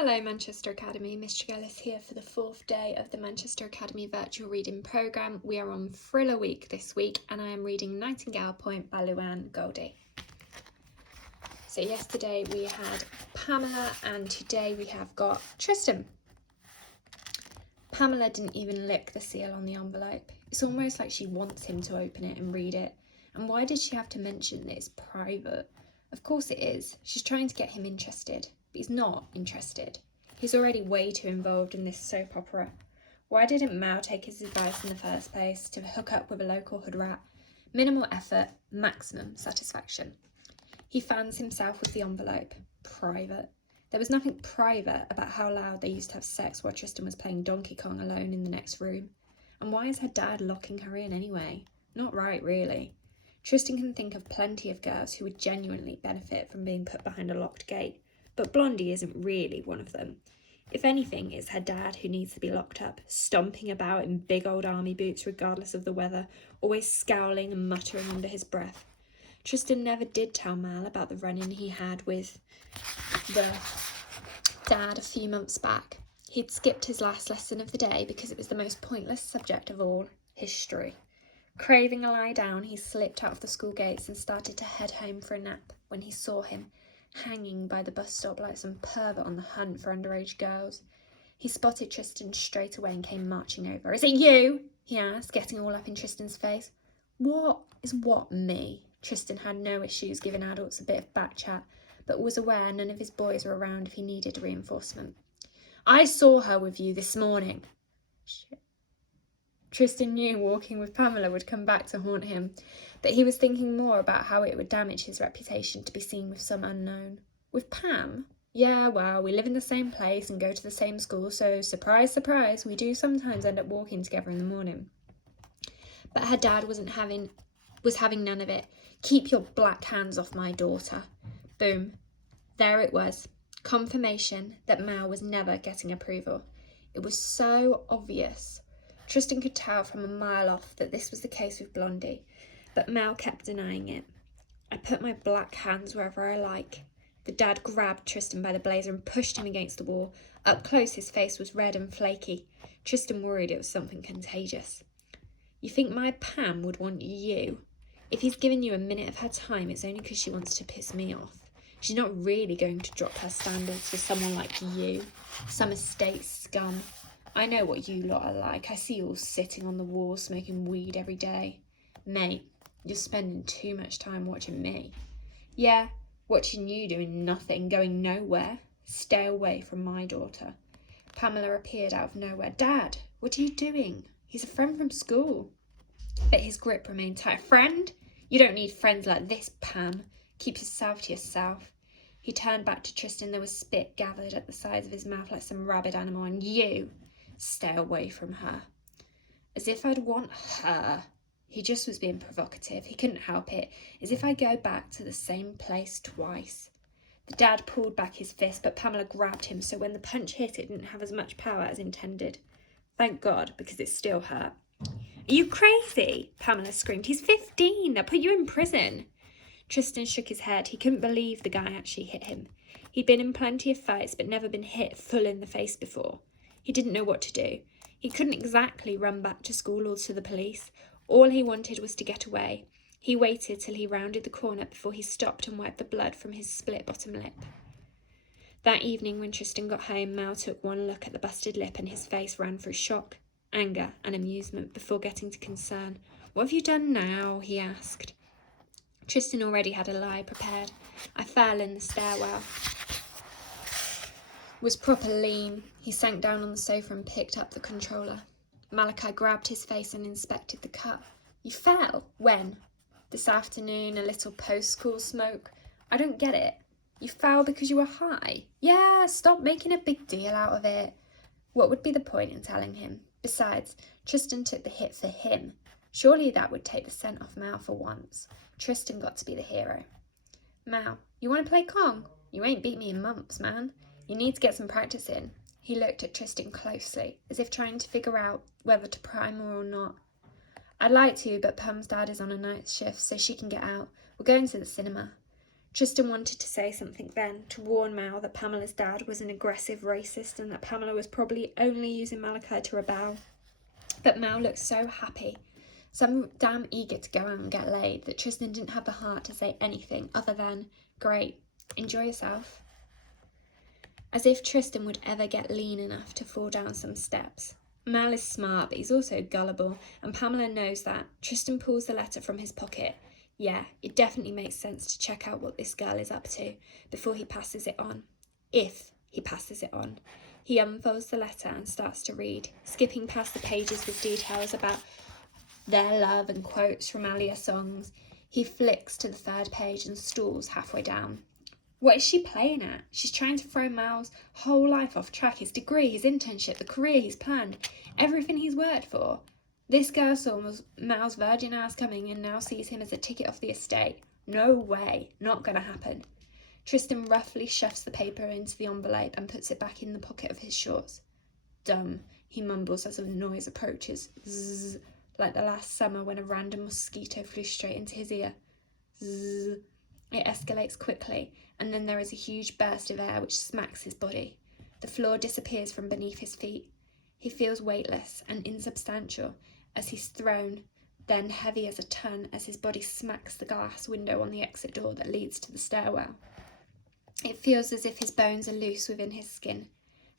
Hello Manchester Academy, Miss Tregelles here for the fourth day of the Manchester Academy virtual reading programme. We are on Thriller Week this week and I am reading Nightingale Point by Luan Goldie. So yesterday we had Pamela and today we have got Tristan. Pamela didn't even lick the seal on the envelope. It's almost like she wants him to open it and read it. And why did she have to mention that it's private? Of course it is. She's trying to get him interested. But he's not interested. He's already way too involved in this soap opera. Why didn't Mao take his advice in the first place to hook up with a local hood rat? Minimal effort, maximum satisfaction. He fans himself with the envelope. Private. There was nothing private about how loud they used to have sex while Tristan was playing Donkey Kong alone in the next room. And why is her dad locking her in anyway? Not right, really. Tristan can think of plenty of girls who would genuinely benefit from being put behind a locked gate. But Blondie isn't really one of them. If anything, it's her dad who needs to be locked up, stomping about in big old army boots regardless of the weather, always scowling and muttering under his breath. Tristan never did tell Mal about the run-in he had with the dad a few months back. He'd skipped his last lesson of the day because it was the most pointless subject of all, history. Craving a lie down, he slipped out of the school gates and started to head home for a nap when he saw him, hanging by the bus stop like some pervert on the hunt for underage girls. He spotted Tristan straight away and came marching over. "Is it you?" he asked, getting all up in Tristan's face. "What is what, me?" Tristan had no issues giving adults a bit of back chat, but was aware none of his boys were around if he needed reinforcement. "I saw her with you this morning." Shit. Tristan knew walking with Pamela would come back to haunt him, but he was thinking more about how it would damage his reputation to be seen with some unknown. With Pam? Yeah, well, we live in the same place and go to the same school, so surprise, surprise, we do sometimes end up walking together in the morning. But her dad was having none of it. "Keep your black hands off my daughter." Boom. There it was. Confirmation that Mal was never getting approval. It was so obvious. Tristan could tell from a mile off that this was the case with Blondie, but Mel kept denying it. "I put my black hands wherever I like." The dad grabbed Tristan by the blazer and pushed him against the wall. Up close, his face was red and flaky. Tristan worried it was something contagious. "You think my Pam would want you? If he's given you a minute of her time, it's only because she wants to piss me off. She's not really going to drop her standards for someone like you, some estate scum. I know what you lot are like. I see you all sitting on the wall smoking weed every day. Mate, you're spending too much time watching me." "Yeah, watching you doing nothing, going nowhere. Stay away from my daughter." Pamela appeared out of nowhere. "Dad, what are you doing? He's a friend from school." But his grip remained tight. "Friend? You don't need friends like this, Pam. Keep yourself to yourself." He turned back to Tristan. There was spit gathered at the sides of his mouth like some rabid animal. "And you, stay away from her." As if I'd want her. He just was being provocative. He couldn't help it. As if I go back to the same place twice. The dad pulled back his fist, but Pamela grabbed him, so when the punch hit, it didn't have as much power as intended. Thank God, because it still hurt. "Are you crazy?" Pamela screamed. "He's 15. They'll put you in prison." Tristan shook his head. He couldn't believe the guy actually hit him. He'd been in plenty of fights, but never been hit full in the face before. He didn't know what to do. He couldn't exactly run back to school or to the police. All he wanted was to get away. He waited till he rounded the corner before he stopped and wiped the blood from his split bottom lip. That evening when Tristan got home, Mal took one look at the busted lip and his face ran through shock, anger and amusement before getting to concern. "What have you done now?" he asked. Tristan already had a lie prepared. "I fell in the stairwell." Was proper lean. He sank down on the sofa and picked up the controller. Malachi grabbed his face and inspected the cut. "You fell? When?" "This afternoon, a little post-school smoke." "I don't get it. You fell because you were high?" "Yeah, stop making a big deal out of it." What would be the point in telling him? Besides, Tristan took the hit for him. Surely that would take the scent off Mal for once. Tristan got to be the hero. "Mal, you want to play Kong? You ain't beat me in months, man. You need to get some practice in." He looked at Tristan closely, as if trying to figure out whether to pry more or not. "I'd like to, but Pam's dad is on a night shift, so she can get out. We're going to the cinema." Tristan wanted to say something then, to warn Mal that Pamela's dad was an aggressive racist and that Pamela was probably only using Malachi to rebel. But Mal looked so happy, so damn eager to go out and get laid, that Tristan didn't have the heart to say anything other than, "Great, enjoy yourself." As if Tristan would ever get lean enough to fall down some steps. Mal is smart, but he's also gullible, and Pamela knows that. Tristan pulls the letter from his pocket. Yeah, it definitely makes sense to check out what this girl is up to before he passes it on. If he passes it on. He unfolds the letter and starts to read, skipping past the pages with details about their love and quotes from Alia songs. He flicks to the third page and stalls halfway down. What is she playing at? She's trying to throw Mal's whole life off track, his degree, his internship, the career he's planned, everything he's worked for. This girl saw Mal's virgin ass coming and now sees him as a ticket off the estate. No way, not gonna happen. Tristan roughly shoves the paper into the envelope and puts it back in the pocket of his shorts. Dumb, he mumbles as a noise approaches. Zzz, like the last summer when a random mosquito flew straight into his ear. Zzz. It escalates quickly, and then there is a huge burst of air which smacks his body. The floor disappears from beneath his feet. He feels weightless and insubstantial as he's thrown, then heavy as a ton as his body smacks the glass window on the exit door that leads to the stairwell. It feels as if his bones are loose within his skin.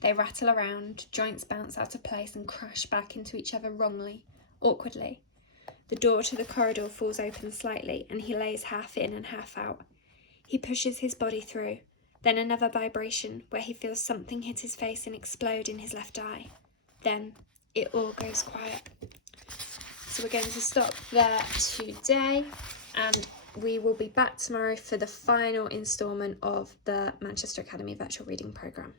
They rattle around, joints bounce out of place and crash back into each other wrongly, awkwardly. The door to the corridor falls open slightly and he lays half in and half out. He pushes his body through, then another vibration where he feels something hit his face and explode in his left eye. Then it all goes quiet. So we're going to stop there today and we will be back tomorrow for the final instalment of the Manchester Academy Virtual Reading Programme.